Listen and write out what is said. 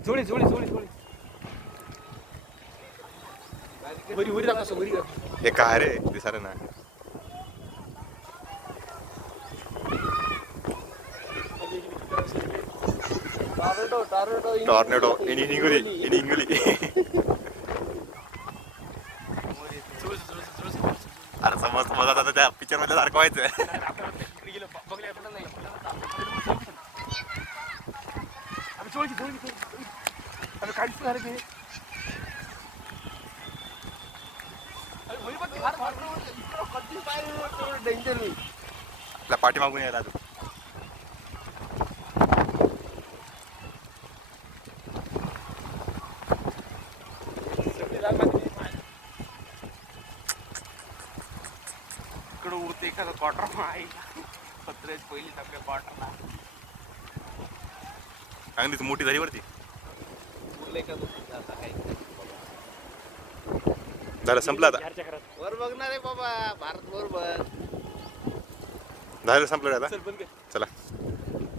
जोडी जोडी जोडी जोडी वरी वरी दाखव वरी हे काय रे दिसारे ना tornado in Hingoli in Hingoli अरे समज मजा आता त्या पिक्चर मध्ये सारखं व्हायचं आपल्या पाठीमागून यायला इकडं उरते एखादा क्वार्टर आहे पत्रेच पहिलीच आपल्या क्वार्टरला चांगलीच मोठी झाली वरती झालं संपलं आता वर बघणार आहे बाबा भारत वर बघ झालं संपलं आता चला